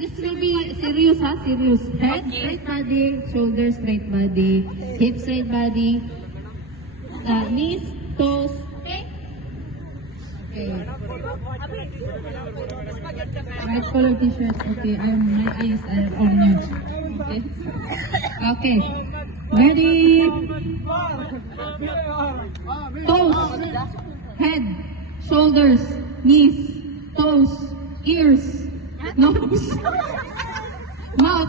This will be serious, ha? Serious. Head, straight body, shoulders, straight body, hips, straight body, knees, toes. Okay? Okay. Right color t-shirt. Okay, my eyes are on you. Okay? Okay. Ready? Toes, head, shoulders, knees, toes, ears, nose, mouth,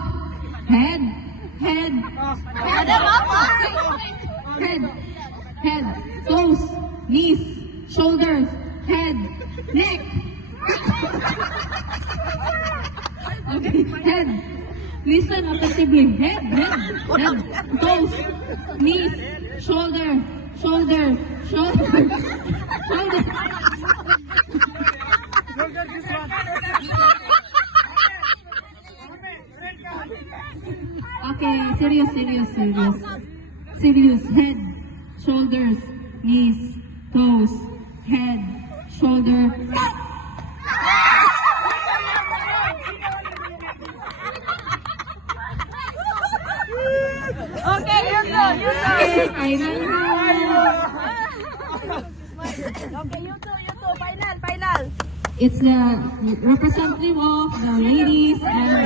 head, head, toes, knees, shoulders, head, neck. Okay, head. Listen attentively. Head, toes, knees, shoulder. Okay, serious. Head, shoulders, knees, toes, head, shoulder. Okay, you go. Okay, you two. Final. It's the representative of the ladies and